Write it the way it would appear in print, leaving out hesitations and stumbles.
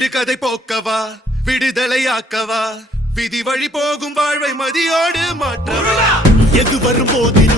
விடுகதை போக்கவா விடுதலை ஆக்கவா விதி வழி போகும் வாழ்வை மதியோடு மாற்றவா எது வரும் போதிலும்